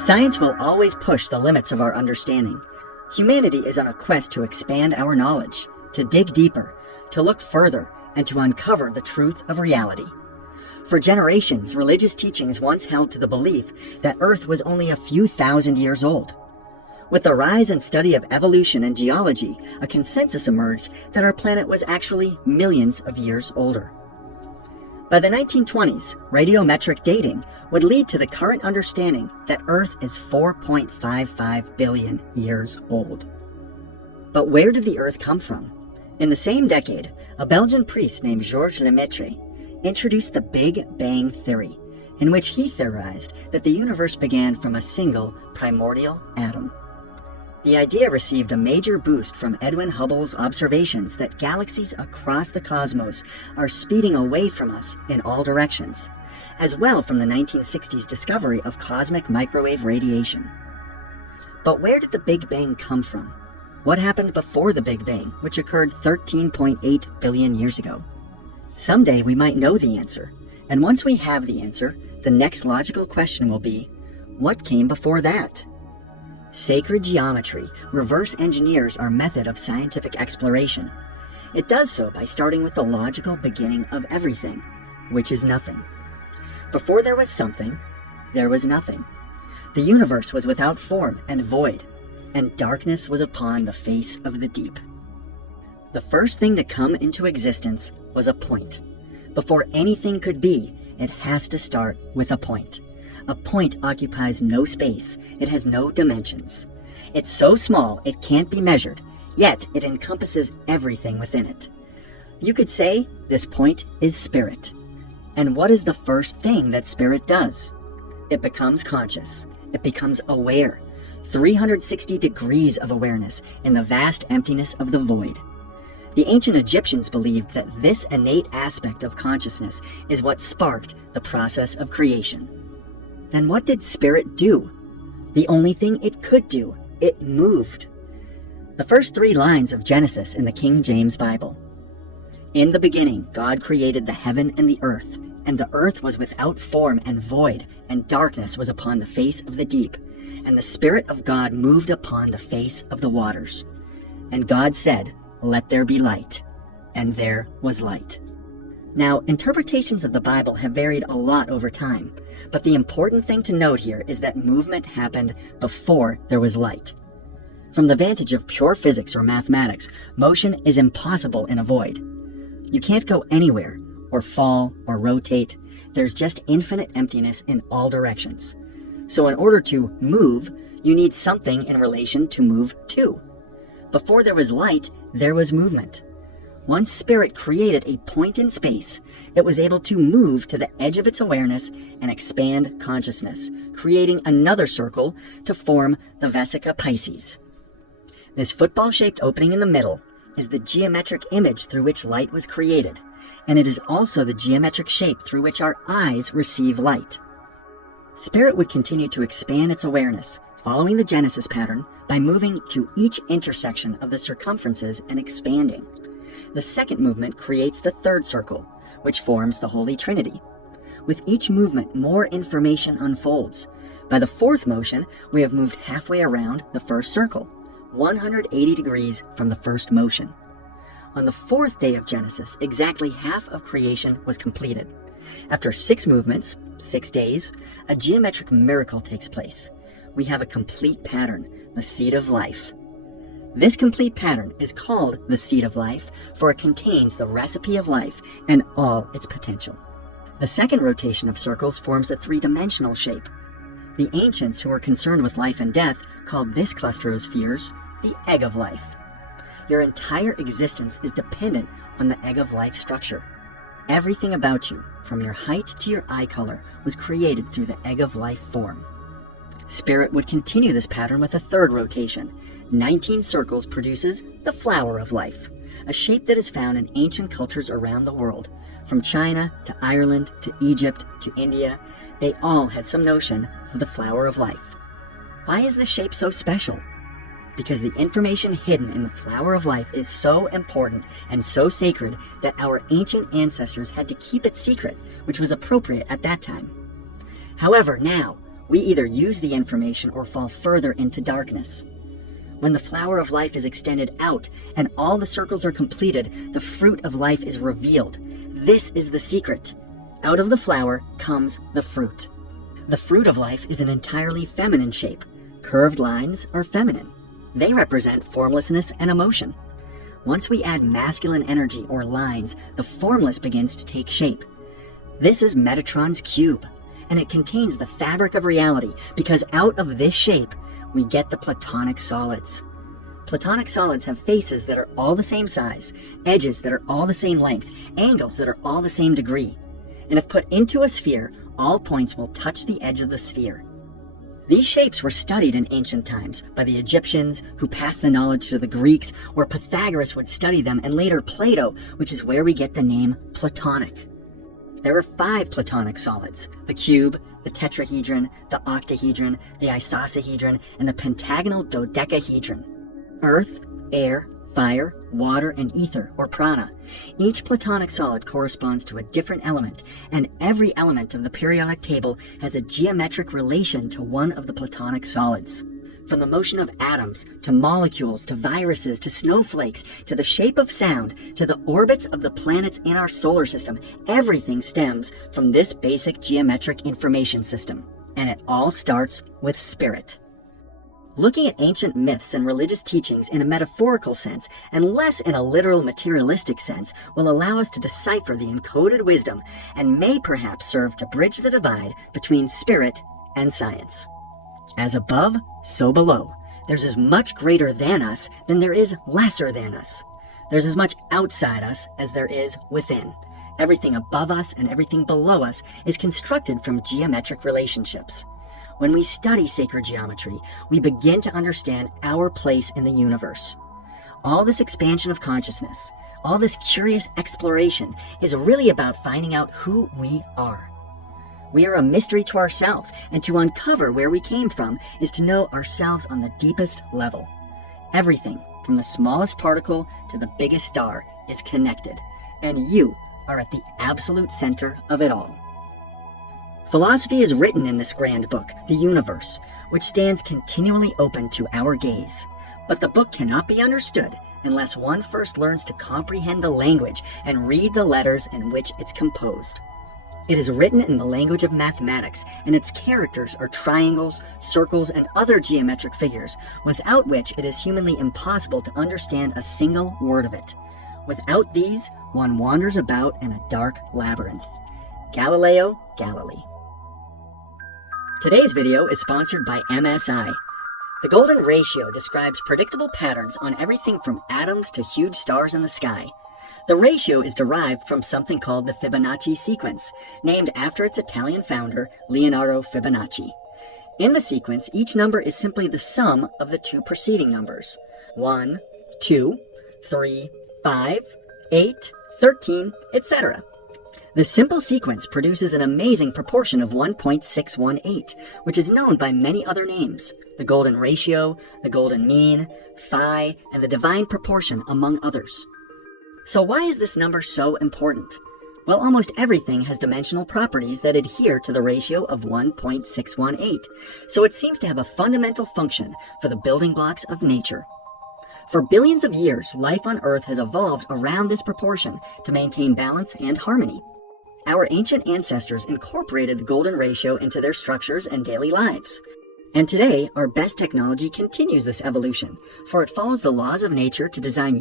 Science will always push the limits of our understanding. Humanity is on a quest to expand our knowledge, to dig deeper, to look further, and to uncover the truth of reality. For generations, religious teachings once held to the belief that Earth was only a few thousand years old. With the rise and study of evolution and geology, a consensus emerged that our planet was actually millions of years older. By the 1920s, radiometric dating would lead to the current understanding that Earth is 4.55 billion years old. But where did the Earth come from? In the same decade, a Belgian priest named Georges Lemaitre introduced the Big Bang Theory, in which he theorized that the universe began from a single primordial atom. The idea received a major boost from Edwin Hubble's observations that galaxies across the cosmos are speeding away from us in all directions, as well from the 1960s discovery of cosmic microwave radiation. But where did the Big Bang come from? What happened before the Big Bang, which occurred 13.8 billion years ago? Someday we might know the answer, and once we have the answer, the next logical question will be, what came before that? Sacred geometry reverse engineers our method of scientific exploration. It does so by starting with the logical beginning of everything, which is nothing. Before there was something, there was nothing. The universe was without form and void, and darkness was upon the face of the deep. The first thing to come into existence was a point. Before anything could be, it has to start with a point. A point occupies no space, it has no dimensions. It's so small it can't be measured, yet it encompasses everything within it. You could say this point is spirit. And what is the first thing that spirit does? It becomes conscious, it becomes aware. 360 degrees of awareness in the vast emptiness of the void. The ancient Egyptians believed that this innate aspect of consciousness is what sparked the process of creation. Then what did spirit do? The only thing it could do, it moved. The first 3 lines of Genesis in the King James Bible. In the beginning, God created the heaven and the earth, and the earth was without form and void, and darkness was upon the face of the deep, and the Spirit of God moved upon the face of the waters. And God said, "Let there be light," and there was light. Now, interpretations of the Bible have varied a lot over time, but the important thing to note here is that movement happened before there was light. From the vantage of pure physics or mathematics, motion is impossible in a void. You can't go anywhere, or fall, or rotate. There's just infinite emptiness in all directions. So in order to move, you need something in relation to move to. Before there was light, there was movement. Once spirit created a point in space, it was able to move to the edge of its awareness and expand consciousness, creating another circle to form the Vesica Piscis. This football-shaped opening in the middle is the geometric image through which light was created, and it is also the geometric shape through which our eyes receive light. Spirit would continue to expand its awareness, following the Genesis pattern by moving to each intersection of the circumferences and expanding. The second movement creates the third circle, which forms the Holy Trinity. With each movement, more information unfolds. By the fourth motion, we have moved halfway around the first circle, 180 degrees from the first motion. On the 4th day of Genesis, exactly half of creation was completed. After 6 movements, 6 days, a geometric miracle takes place. We have a complete pattern, the seed of life. This complete pattern is called the seed of life, for it contains the recipe of life and all its potential. The second rotation of circles forms a 3-dimensional shape. The ancients who were concerned with life and death called this cluster of spheres the egg of life. Your entire existence is dependent on the egg of life structure. Everything about you, from your height to your eye color, was created through the egg of life form. Spirit would continue this pattern with a 3rd rotation. 19 circles produces the flower of life, a shape that is found in ancient cultures around the world. From China to Ireland to Egypt to India, they all had some notion of the flower of life. Why is this shape so special? Because the information hidden in the flower of life is so important and so sacred that our ancient ancestors had to keep it secret, which was appropriate at that time. However, now, We either use the information or fall further into darkness. When the flower of life is extended out and all the circles are completed, the fruit of life is revealed. This is the secret. Out of the flower comes the fruit. The fruit of life is an entirely feminine shape. Curved lines are feminine. They represent formlessness and emotion. Once we add masculine energy or lines, the formless begins to take shape. This is Metatron's cube, and it contains the fabric of reality, because out of this shape, we get the Platonic solids. Platonic solids have faces that are all the same size, edges that are all the same length, angles that are all the same degree. And if put into a sphere, all points will touch the edge of the sphere. These shapes were studied in ancient times by the Egyptians, who passed the knowledge to the Greeks, where Pythagoras would study them, and later Plato, which is where we get the name Platonic. There are 5 Platonic solids: the cube, the tetrahedron, the octahedron, the isosahedron, and the pentagonal dodecahedron. Earth, air, fire, water, and ether, or prana. Each Platonic solid corresponds to a different element, and every element of the periodic table has a geometric relation to one of the Platonic solids. From the motion of atoms, to molecules, to viruses, to snowflakes, to the shape of sound, to the orbits of the planets in our solar system, everything stems from this basic geometric information system. And it all starts with spirit. Looking at ancient myths and religious teachings in a metaphorical sense, and less in a literal materialistic sense, will allow us to decipher the encoded wisdom, and may perhaps serve to bridge the divide between spirit and science. As above, so below. There's as much greater than us than there is lesser than us. There's as much outside us as there is within. Everything above us and everything below us is constructed from geometric relationships. When we study sacred geometry, we begin to understand our place in the universe. All this expansion of consciousness, all this curious exploration, is really about finding out who we are. We are a mystery to ourselves, and to uncover where we came from is to know ourselves on the deepest level. Everything, from the smallest particle to the biggest star, is connected, and you are at the absolute center of it all. Philosophy is written in this grand book, the universe, which stands continually open to our gaze. But the book cannot be understood unless one first learns to comprehend the language and read the letters in which it's composed. It is written in the language of mathematics, and its characters are triangles, circles, and other geometric figures, without which it is humanly impossible to understand a single word of it. Without these, one wanders about in a dark labyrinth. Galileo Galilei. Today's video is sponsored by MSI. The Golden Ratio describes predictable patterns on everything from atoms to huge stars in the sky. The ratio is derived from something called the Fibonacci sequence, named after its Italian founder, Leonardo Fibonacci. In the sequence, each number is simply the sum of the 2 preceding numbers: 1, 2, 3, 5, 8, 13, etc. The simple sequence produces an amazing proportion of 1.618, which is known by many other names: the Golden Ratio, the Golden Mean, Phi, and the Divine Proportion, among others. So why is this number so important? Well, almost everything has dimensional properties that adhere to the ratio of 1.618, so it seems to have a fundamental function for the building blocks of nature. For billions of years, life on Earth has evolved around this proportion to maintain balance and harmony. Our ancient ancestors incorporated the Golden Ratio into their structures and daily lives. And today, our best technology continues this evolution, for it follows the laws of nature to design